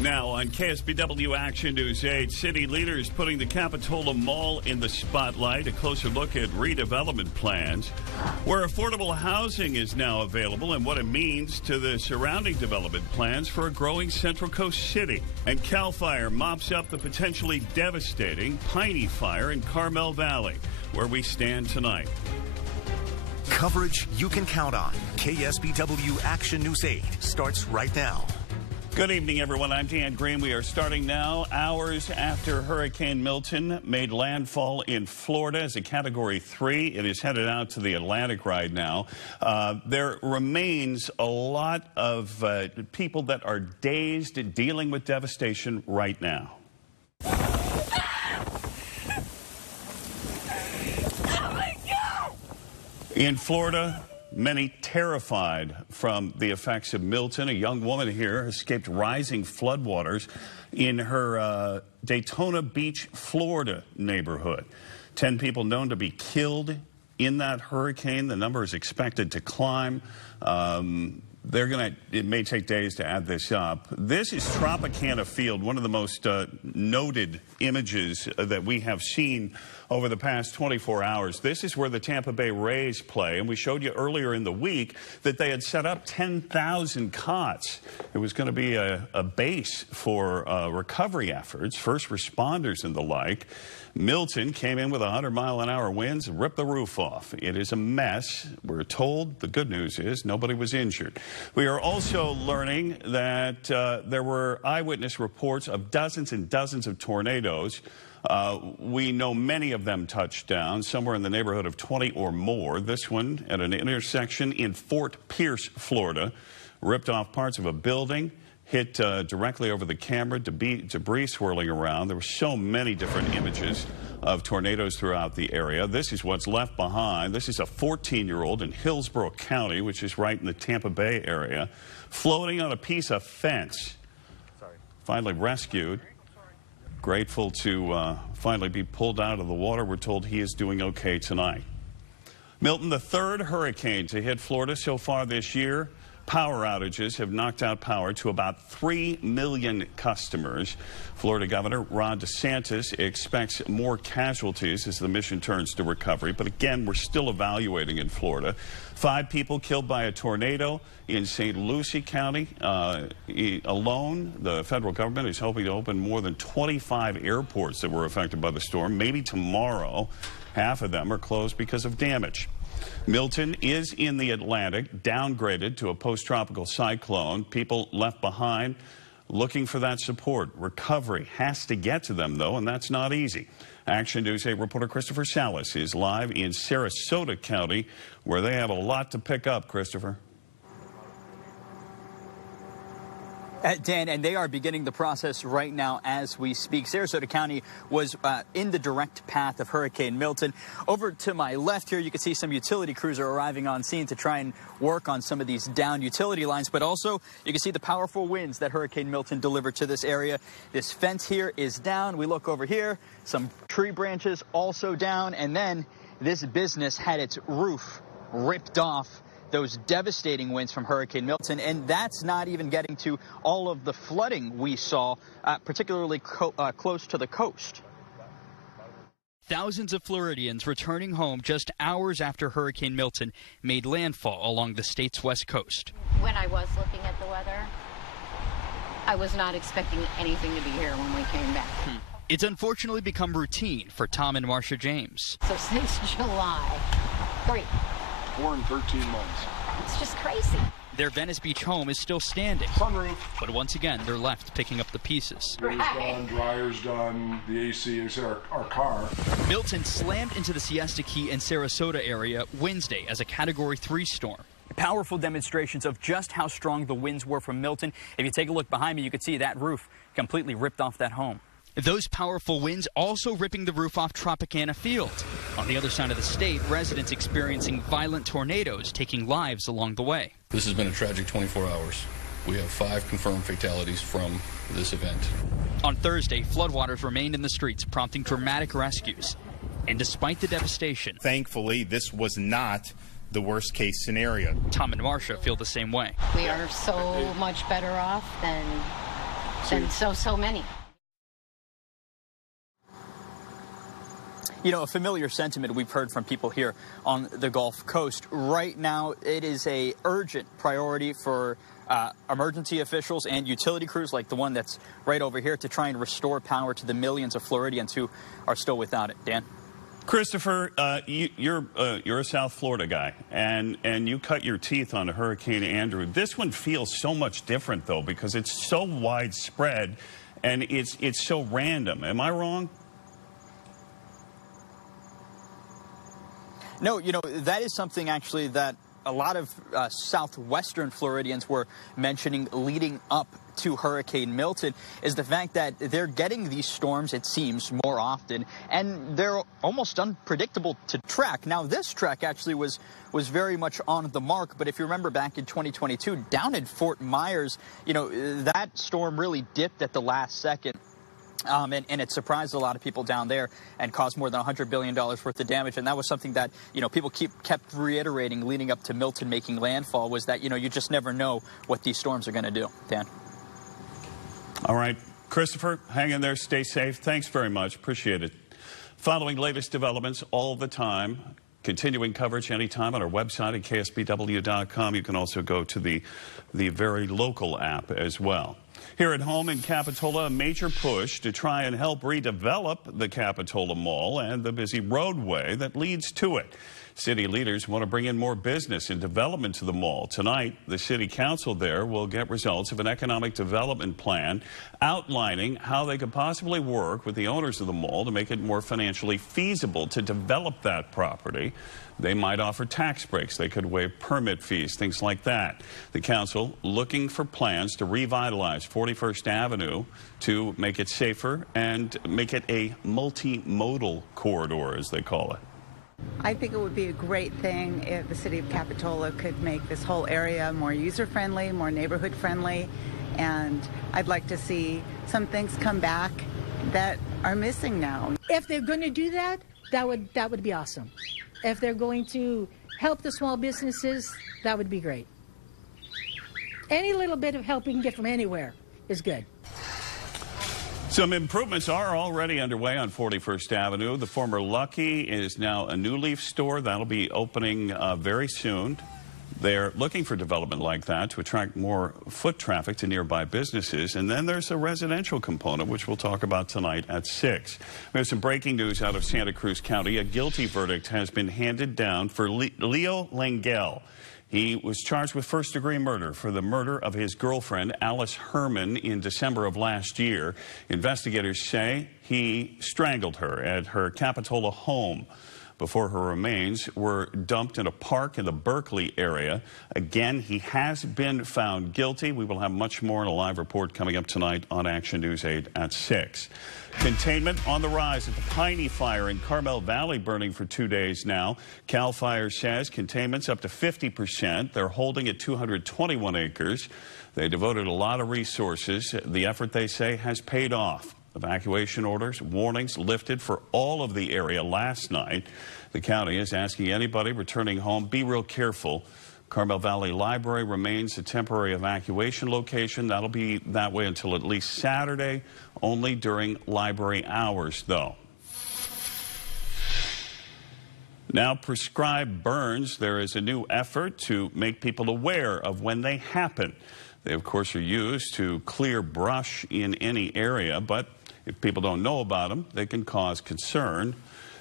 Now on KSBW Action News 8, city leaders putting the Capitola Mall in the spotlight. A closer look at redevelopment plans, where affordable housing is now available and what it means to the surrounding development plans for a growing Central Coast city. And CAL FIRE mops up the potentially devastating Piney Fire in Carmel Valley, where we stand tonight. Coverage you can count on. KSBW Action News 8 starts right now. Good evening, everyone. I'm Dan Green. We are starting now, hours after Hurricane Milton made landfall in Florida as a Category 3. It is headed out to the Atlantic right now. There remains a lot of people that are dazed, dealing with devastation right now. In Florida, many terrified from the effects of Milton. A young woman here escaped rising floodwaters in her Daytona Beach, Florida neighborhood. 10 people known to be killed in that hurricane. The number is expected to climb. It may take days to add this up. This is Tropicana Field, one of the most noted images that we have seen over the past 24 hours. This is where the Tampa Bay Rays play, and we showed you earlier in the week that they had set up 10,000 cots. It was going to be a base for recovery efforts, first responders and the like. Milton came in with 100-mile-an-hour winds and ripped the roof off. It is a mess. We're told the good news is nobody was injured. We are also learning that there were eyewitness reports of dozens and dozens of tornadoes. We know many of them touched down, somewhere in the neighborhood of 20 or more. This one at an intersection in Fort Pierce, Florida, ripped off parts of a building, hit directly over the camera, debris swirling around. There were so many different images of tornadoes throughout the area. This is what's left behind. This is a 14-year-old in Hillsborough County, which is right in the Tampa Bay area, floating on a piece of fence. Finally rescued. Grateful to finally be pulled out of the water. We're told he is doing okay tonight. Milton, the third hurricane to hit Florida so far this year. Power outages have knocked out power to about 3 million customers. Florida Governor Ron DeSantis expects more casualties as the mission turns to recovery. But again, we're still evaluating in Florida. 5 people killed by a tornado in St. Lucie County alone. The federal government is hoping to open more than 25 airports that were affected by the storm. Maybe tomorrow. Half of them are closed because of damage. Milton is in the Atlantic, downgraded to a post-tropical cyclone. People left behind looking for that support. Recovery has to get to them, though, and that's not easy. Action News 8 reporter Christopher Salas is live in Sarasota County, where they have a lot to pick up. Christopher. Dan, and they are beginning the process right now as we speak. Sarasota County was in the direct path of Hurricane Milton. Over to my left here, you can see some utility crews are arriving on scene to try and work on some of these down utility lines, but also you can see the powerful winds that Hurricane Milton delivered to this area. This fence here is down. We look over here, some tree branches also down, and then this business had its roof ripped off. Those devastating winds from Hurricane Milton, and that's not even getting to all of the flooding we saw, particularly close to the coast. Thousands of Floridians returning home just hours after Hurricane Milton made landfall along the state's west coast. When I was looking at the weather, I was not expecting anything to be here when we came back. It's unfortunately become routine for Tom and Marcia James. So since July, 4 and 13 months. It's just crazy. Their Venice Beach home is still standing. Sunroof. But once again, they're left picking up the pieces. It's done, dryer's done, the AC, it's our car. Milton slammed into the Siesta Key and Sarasota area Wednesday as a Category 3 storm. Powerful demonstrations of just how strong the winds were from Milton. If you take a look behind me, you can see that roof completely ripped off that home. Those powerful winds also ripping the roof off Tropicana Field. On the other side of the state, residents experiencing violent tornadoes taking lives along the way. This has been a tragic 24 hours. We have 5 confirmed fatalities from this event. On Thursday, floodwaters remained in the streets, prompting dramatic rescues. And despite the devastation, thankfully, this was not the worst case scenario. Tom and Marcia feel the same way. We are so much better off than than so many. You know, a familiar sentiment we've heard from people here on the Gulf Coast. Right now, it is a urgent priority for emergency officials and utility crews like the one that's right over here to try and restore power to the millions of Floridians who are still without it. Dan? Christopher, you're a South Florida guy, and you cut your teeth on Hurricane Andrew. This one feels so much different, though, because it's so widespread and it's so random. Am I wrong? No, you know, that is something actually that a lot of southwestern Floridians were mentioning leading up to Hurricane Milton, is the fact that they're getting these storms, it seems, more often, and they're almost unpredictable to track. Now, this track actually was very much on the mark, but if you remember back in 2022, down in Fort Myers, you know, that storm really dipped at the last second. And it surprised a lot of people down there and caused more than $100 billion worth of damage. And that was something that, you know, people kept reiterating leading up to Milton making landfall, was that, you know, you just never know what these storms are going to do. Dan? All right. Christopher, hang in there. Stay safe. Thanks very much. Appreciate it. Following latest developments all the time. Continuing coverage anytime on our website at KSBW.com. You can also go to the very local app as well. Here at home in Capitola, a major push to try and help redevelop the Capitola Mall and the busy roadway that leads to it. City leaders want to bring in more business and development to the mall. Tonight, the city council there will get results of an economic development plan outlining how they could possibly work with the owners of the mall to make it more financially feasible to develop that property. They might offer tax breaks. They could waive permit fees, things like that. The council looking for plans to revitalize 41st Avenue to make it safer and make it a multimodal corridor, as they call it. I think it would be a great thing if the city of Capitola could make this whole area more user-friendly, more neighborhood-friendly, and I'd like to see some things come back that are missing now. If they're going to do that, that would be awesome. If they're going to help the small businesses, that would be great. Any little bit of help we can get from anywhere is good. Some improvements are already underway on 41st Avenue. The former Lucky is now a New Leaf store. That'll be opening very soon. They're looking for development like that to attract more foot traffic to nearby businesses. And then there's a residential component, which we'll talk about tonight at 6. We have some breaking news out of Santa Cruz County. A guilty verdict has been handed down for Leo Langell. He was charged with first-degree murder for the murder of his girlfriend, Alice Herman, in December of last year. Investigators say he strangled her at her Capitola home before her remains were dumped in a park in the Berkeley area. Again, he has been found guilty. We will have much more in a live report coming up tonight on Action News 8 at 6. Containment on the rise at the Piney Fire in Carmel Valley, burning for 2 days now. CAL FIRE says containment's up to 50%. They're holding at 221 acres. They devoted a lot of resources. The effort, they say, has paid off. Evacuation orders, warnings lifted for all of the area last night. The county is asking anybody returning home, be real careful. Carmel Valley Library remains a temporary evacuation location. That'll be that way until at least Saturday, only during library hours, though. Now, prescribed burns. There is a new effort to make people aware of when they happen. They, of course, are used to clear brush in any area, but if people don't know about them, they can cause concern.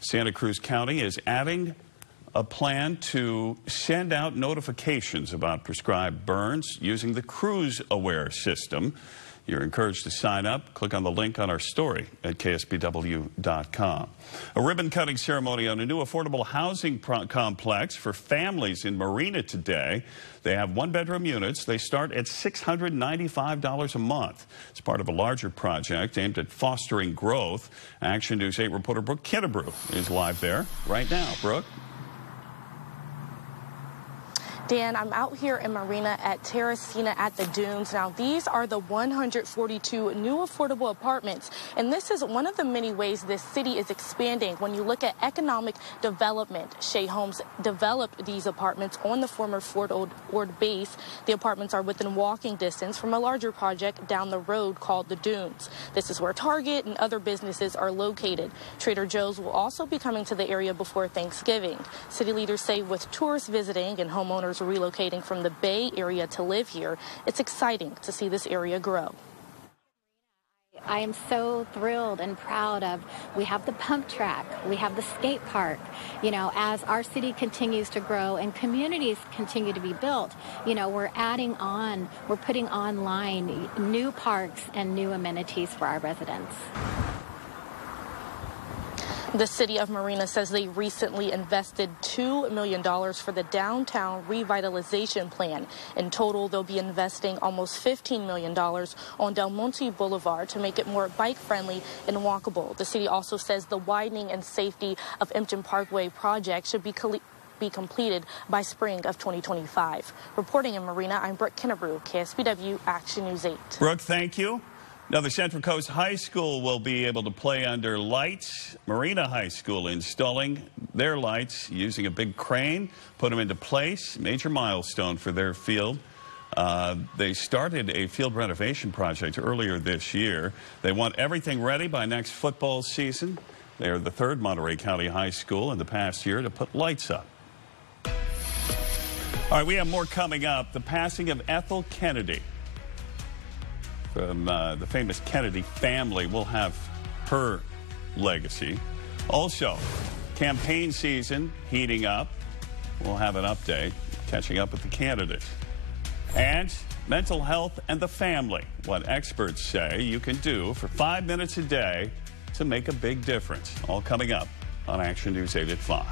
Santa Cruz County is adding a plan to send out notifications about prescribed burns using the Cruise Aware system. You're encouraged to sign up. Click on the link on our story at KSBW.com. A ribbon-cutting ceremony on a new affordable housing complex for families in Marina today. They have one-bedroom units. They start at $695 a month. It's part of a larger project aimed at fostering growth. Action News 8 reporter Brooke Kinnebrew is live there right now. Brooke? Dan, I'm out here in Marina at Terracina at the Dunes. Now, these are the 142 new affordable apartments, and this is one of the many ways this city is expanding. When you look at economic development, Shea Homes developed these apartments on the former Fort Ord base. The apartments are within walking distance from a larger project down the road called the Dunes. This is where Target and other businesses are located. Trader Joe's will also be coming to the area before Thanksgiving. City leaders say with tourists visiting and homeowners relocating from the Bay Area to live here, it's exciting to see this area grow. I am so thrilled and proud of, we have the pump track, we have the skate park. You know, as our city continues to grow and communities continue to be built, you know, we're putting online new parks and new amenities for our residents. The city of Marina says they recently invested $2 million for the downtown revitalization plan. In total, they'll be investing almost $15 million on Del Monte Boulevard to make it more bike-friendly and walkable. The city also says the widening and safety of Empton Parkway project should be completed by spring of 2025. Reporting in Marina, I'm Brooke Kennebrew, KSBW Action News 8. Brooke, thank you. Now, the Central Coast High School will be able to play under lights. Marina High School installing their lights using a big crane, put them into place. Major milestone for their field. They started a field renovation project earlier this year. They want everything ready by next football season. They are the third Monterey County high school in the past year to put lights up. All right, we have more coming up. The passing of Ethel Kennedy from the famous Kennedy family. We'll have her legacy. Also, campaign season heating up. We'll have an update, catching up with the candidates. And mental health and the family, what experts say you can do for 5 minutes a day to make a big difference. All coming up on Action News 8 at 5.